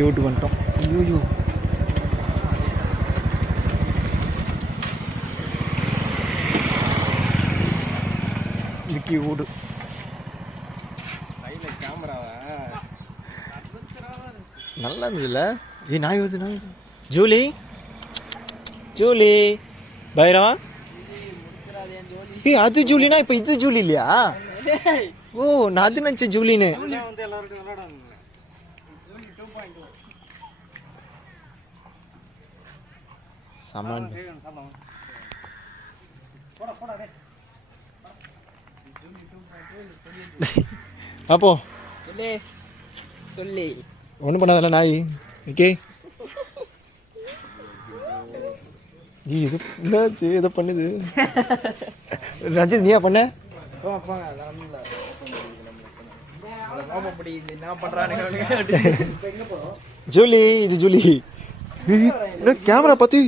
விக்கி விட்டு வந்துட்டோம். ஐயோ விக்கி ஓடு நல்லா இருந்ததுல்ல. நாய் வருது நாய். Julie Julie Bhairava. அது ஜூலினா இப்போ இது ஜூலி இல்லையா? ஓ நான் அது நினச்சேன் ஜூலின்னு. சமான் அப்போ சொல்லி ஒன்றும் பண்ணாதல்ல நாய். ஓகே இது என்னாச்சு எதை பண்ணுது? ரஞ்சித் நீயா பண்ண? ஜூலி இது ஜூலி கேமரா பத்தி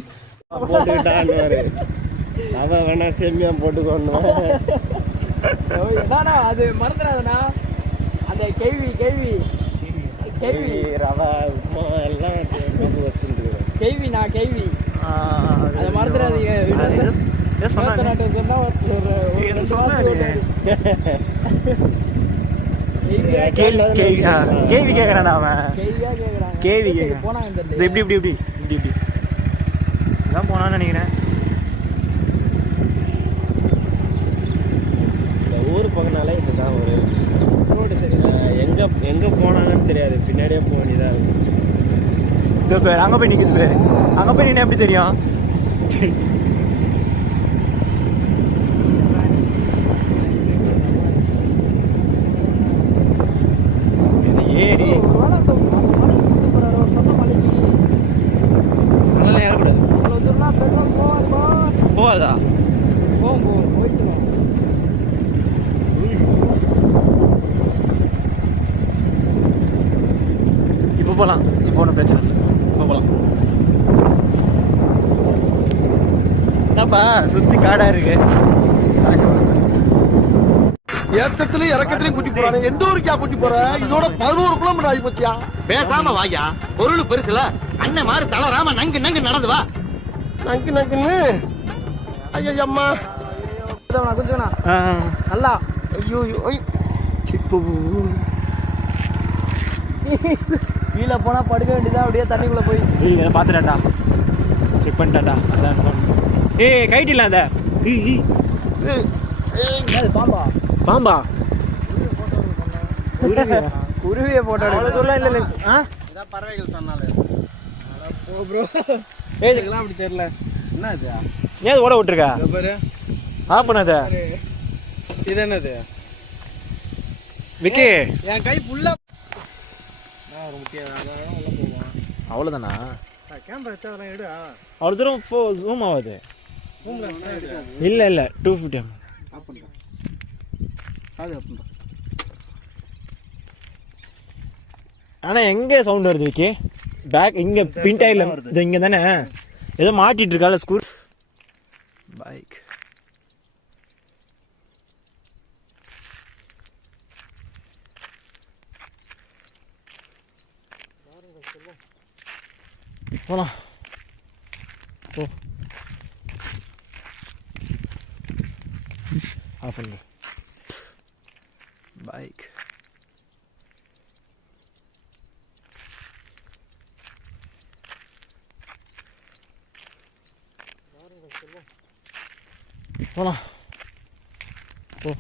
போட்டுக்கிட்டான்னு அவன் வேணா சேமியா போட்டுக்கோணும். அது மறந்துடாதண்ணா. அந்த கேள்வி கேள்வி கேள்வி ரவா உமா எல்லாம் கேள்வி நான் கேள்வி அதை மறந்துடாதீங்க. கேள்வி கேட்கறான் அவன். கேள்வி கேட்கறான். போனாங்க இப்படி இப்படி இப்படி இப்படி இப்படி இதான் போனான்னு நினைக்கிறேன். இந்த ஊர் பக்கம்னாலே இதுதான் ஒரு ரோடு. எங்கே எங்கே போனாங்கன்னு தெரியாது. பின்னாடியே போக வேண்டியதாக இருக்கும். இந்த பேர் அங்கே போய் நிற்குது. பேர் அங்கே போய் நின்று எப்படி தெரியும்? ஏறி அதெல்லாம் ஏறக்கூடாது. போகாதா? இப்போ போகலாம். இப்போ ஒன்றும் பிரச்சனை இல்லை. இப்போ போகலாம். என்னப்பா சுற்றி காடாக இருக்கு. ஏத்தத்திலயும் இறக்கத்திலயும் கூட்டி போறாங்க. எந்த ஊருக்கா கூட்டி போற? இதோட 11 கிலோமீட்டர் ஆகி போச்சியா? பேசாம வாயா. பொருள் பெருசுல அண்ணன் மாதிரி தளராம நங்கு நங்கு நடந்து வா. நங்கு நங்குன்னு ஐயம்மா நல்லா. ஐயோ கீழே போனா படுக்க வேண்டியதா. அப்படியே தண்ணிக்குள்ள போய் பாத்துட்டாடா. செக் பண்ணிட்டாடா. அதான் சொன்னேன். ஏய் கைட் இல்ல. அந்த பாம்பா பாம்பா குருவியை போட்டோ சொல்ல இல்ல. பறவைகள் சொன்னாலே ப்ரோ. இதெல்லாம் அப்படி தெரியல. என்ன இது? ஏன் ஓட விட்டுருக்கா? பாரு ஆஃப் பண்ணாத. இது என்னது? விக்கி என் கை ஃபுல்லா அவ்வளோதானா? கேமரா வச்சா எடு. அவ்வளோ தூரம் ஜூம் ஆகாது. இல்லை இல்லை 250. ஆனால் எங்கே சவுண்ட் வருது விக்கி? பேக் இங்கே பின்டாயில் இது இங்கே தானே ஏதோ மாட்டிகிட்டு இருக்கால ஸ்கூல் பைக். போலாம் போ. ஆஃப் பண்ணு பைக். போலாம் போ.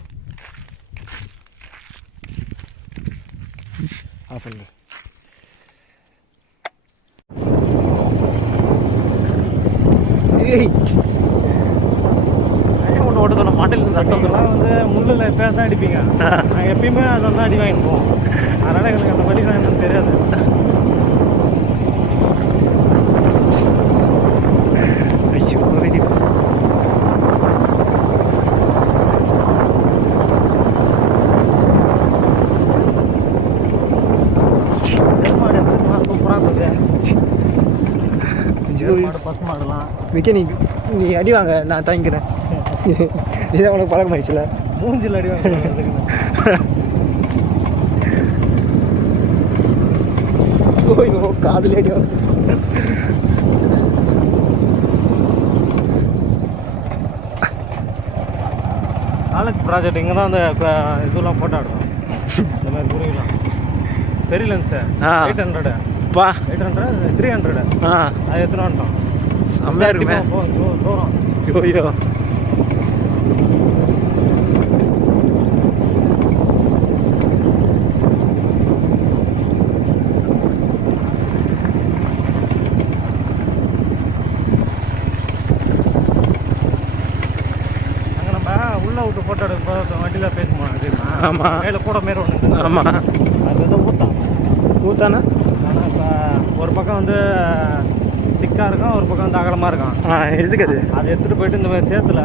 ஆஃப் பண்ணு. ஒன்று ஓட்ட சொன்ன மாட்டில் அதெல்லாம் வந்து முள்ளில் எப்போ தான் அடிப்பீங்க. நாங்கள் எப்பயுமே அதில் தான் அடி வாங்கிட்டு போவோம். அதனால் எங்களுக்கு அந்த வழி தான் என்னன்னு தெரியாது. பசு மாடலாம் விக்கி நீ அடி வாங்க, நான் தாங்கிக்கிறேன். இதான் உனக்கு பழக்கம் ஆயிடுச்சுல. மூஞ்சில் அடி வாங்க. ஐயோ காதுலேடியோ. காலேஜ் ப்ராஜெக்ட் இங்கே தான் அந்த இதெல்லாம் போட்டோ எடுத்தோம். இந்த மாதிரி குருவிலாம் பெரிய லென்ஸு 800 பா 800 300 அது எடுத்துகிட்டு வந்துட்டோம். செம்மையாக இருக்குமே. தூரம் ஐயோ உள்ள விட்டு போட்டோ எடுக்கும்போது வண்டியில் பேசுவோம் தெரியுமா? ஆமாம் மேலே கூட மாரி ஒன்று. ஆமாம் அது வந்து ஊத்தானா? ஆனால் இப்போ ஒரு பக்கம் வந்து திக்காக இருக்கும், ஒரு பக்கம் வந்து அகலமாக இருக்கும். எதுக்கு அது? அதை எடுத்துகிட்டு போயிட்டு இந்த மாதிரி சேத்துல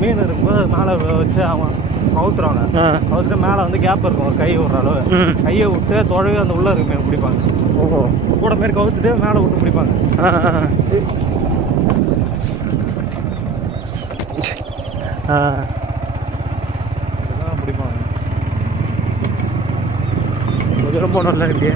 மீன் இருக்கும்போது மேலே வச்சு அவன் கவுத்துருவாங்க. கவுத்துட்டு மேலே வந்து கேப் இருக்கும் ஒரு கை விடுற அளவு. கையை விட்டு தொழவி அந்த உள்ளே இருக்கு மீன் பிடிப்பாங்க. ஓஹோ கூட மாரி கவுத்துட்டு மேலே விட்டு பிடிப்பாங்க. இதுதான் பிடிப்பாங்க. தூரம் போனோம்ல இல்லையே.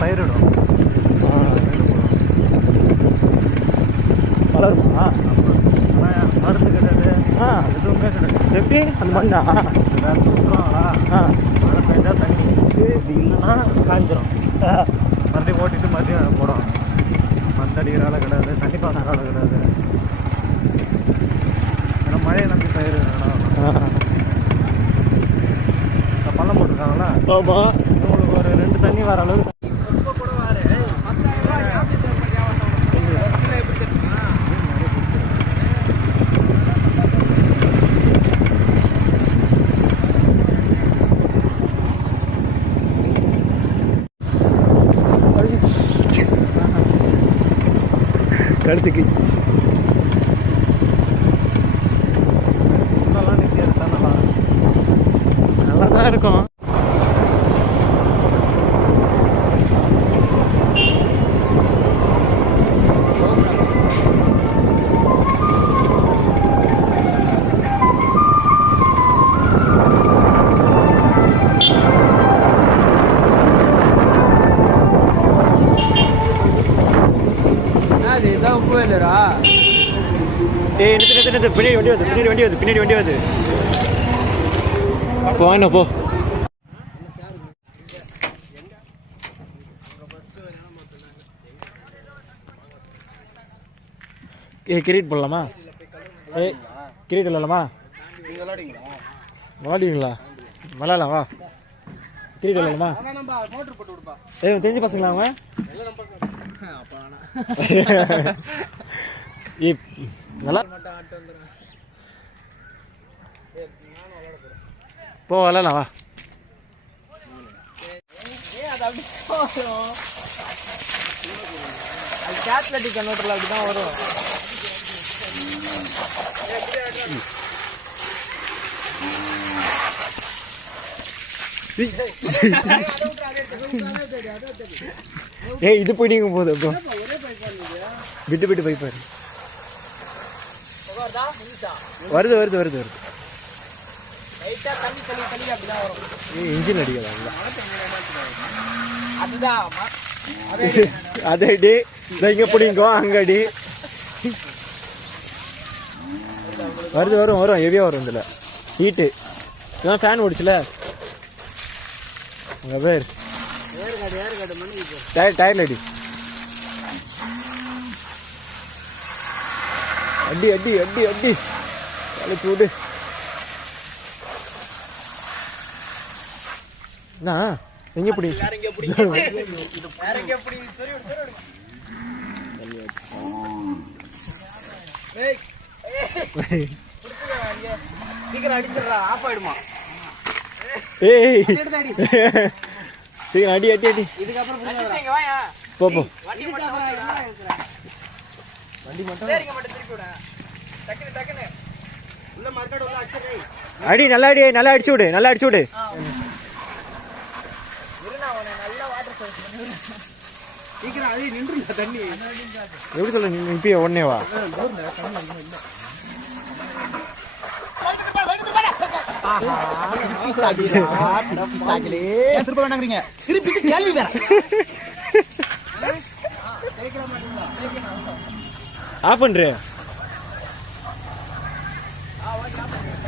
பயிரிடும் வளருமா? மருந்து கிடையாது, எதுவுமே கிடையாது. எப்படி அந்த மண்ணா? வேறு சுற்றுவாங்களா? மழை பெய்ஞ்சா தண்ணி இல்லைன்னா காய்ஞ்சிரும். மறுபடியும் ஓட்டிட்டு மறுபடியும் போடுவாங்க. மருந்து அடிக்கிற ஆளை கிடையாது, தண்ணி பாய்க்கிற ஆளை கிடையாது. ஏன்னா மழையை நம்பி பயிர் பள்ளம் போட்டிருக்காங்களா? ஆமாம் உங்களுக்கு ஒரு 2 தண்ணி வர அளவுக்கு கழுத்துக்கு உள்ளெல்லாம் நிறுத்தி எடுத்தா நல்லா தான் இருக்கும். ஏய் நிறுத்து பின்னாடி வண்டி வருது. போ வாங்க போ. கிரிக்கெட் போடலாமா? கிரிக்கெட் விளாடலாமா? விளாடுவீங்களா? விளாடலாம் வா. கிரிக்கெட் விளாடலாமா? தெரிஞ்ச பசங்களா அவங்க? நல்லா போ விளாடலாம் வா. கேட்லட்டிக் கன்வெர்ட்டர்ல அப்படிதான் வரும். ஏய் இது போயிட்டீங்க போகுது அப்போ விட்டு போய் பாரு. வருது இன்ஜின் அடிக்கல அதே அடி இங்க பிடிங்கோ அங்க அடி வரும் ஹெவியா வரும். இதுல ஹீட்டு இதான் ஃபேன் ஓடிச்சுல உங்க பேர் டயர்ல அடி அடி அடி அடி அடி அழைச்சு விடு. எங்க பிடி சீக்கிரம் அடிச்சிடுறா, ஆஃப் ஆயிடுமா. ஏய் சீக்கிரம் அடி அடி அடி. இதுக்கப்புறம் போ போ. வண்டி மட்டும் திருப்பி விட. டக்குனு உள்ள மார்க்கெட் உள்ள அடிச்சிடுறேன். அடி நல்லா அடி, நல்லா அடிச்சு விடு, நல்லா அடிச்சு விடு. நல்லா வாட்டர் சர்வீஸ் பண்ணி சீக்கிரம் அது நின்றுல தண்ணி. எப்படி சொல்ற நீ இப்பயே உடனே வா. திருப்ப வேண்டாங்கிறீங்க, திருப்பிட்டு கேள்வி வேற. ஆஃப் பண்று,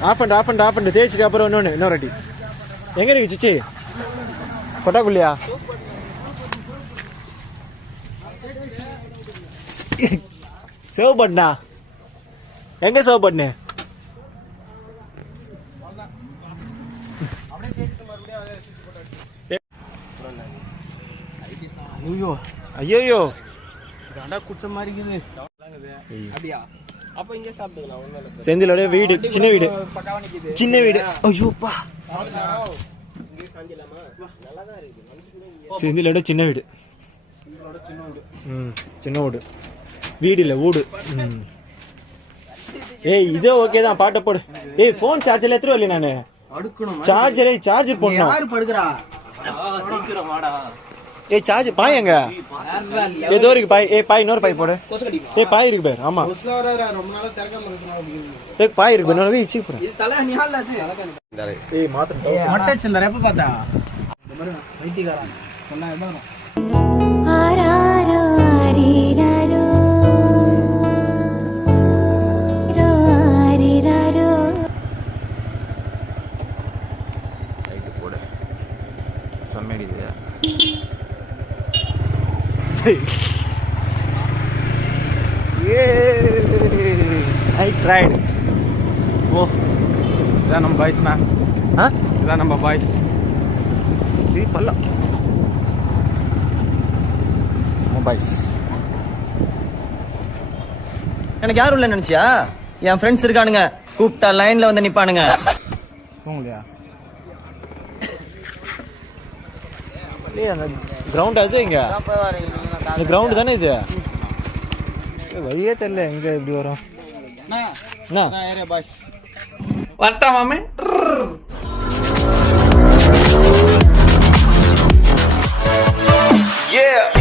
ஆஃப் பண்ணு, ஆஃப் பண்ணு, ஆஃப் பண்ணு. தேய்ச்சிட்டு அப்புறம் இன்னொரு அடி. எங்க இருக்கு சிச்சி? கொட்டாக்குள்ளியா? சேவ் பண்ணா எங்க சேவ் பண்ணு? ஐயோ ஐயோ குச்ச மாதிரி இருக்குது. அப்படியா? அப்ப இங்க சாப்பிட்டுக்கலாம். ஒண்ணும் இல்ல. செந்திலோட வீடு, சின்ன வீடு, பக்காவா நிக்குது. சின்ன வீடு. ஐயோப்பா, செந்திலோட சின்ன வீடு. சின்ன வீடு, வீடு இல்ல வீடு. ஏய் இதே ஓகே தான், பாட்டை போடு. ஏய் போன் சார்ஜர்ல எடுத்துட்டு வரல நானு. சார்ஜர் போடணும். யாரு படுக்குறா? சீக்கிரம் வாடா. ஏய் சார்ஜ் பாய் எங்க? ஏதோ இருக்கு பாய். ஏய் பாய் இன்னொரு பாய் போடு. ஏய் பாய் இருக்கு பாரு. ஆமா ரொம்ப நாளா திறக்காம இருக்கணும். ஏய் பாய் இருக்கு பாரு. இன்னொரு சீ போடு. இது தலை நியால அது. ஏய் மாத்து. மொட்டை சந்தர எப்ப பார்த்தா? இந்த மாதிரி வைத்தியக்காரன் சொன்னா என்ன வரும்? ஆராரோ ஆரிராரோ ரோ ஆரிராரோ. லைட் போடு. சம்மேடியா. I tried. ஓ இதான் நம்ம பாய்ஸ்னா. இதான் நம்ம பாய்ஸ். இது பல்லம் பாய்ஸ். எனக்கு யாரும் இல்ல நினைச்சியா? என் ஃப்ரெண்ட்ஸ் இருக்கானுங்க, கூப்பிட்டா லைன்ல வந்து நிப்பானுங்க. போங்கலையா? ஏய் அந்த கிரவுண்ட் அது இங்க, இந்த கிரவுண்ட் தானே இது? வழியே தெரியல எங்க இப்படி வரும். என்ன ஏரியா பாய்ஸ். வரட்டா மாமே. Yeah.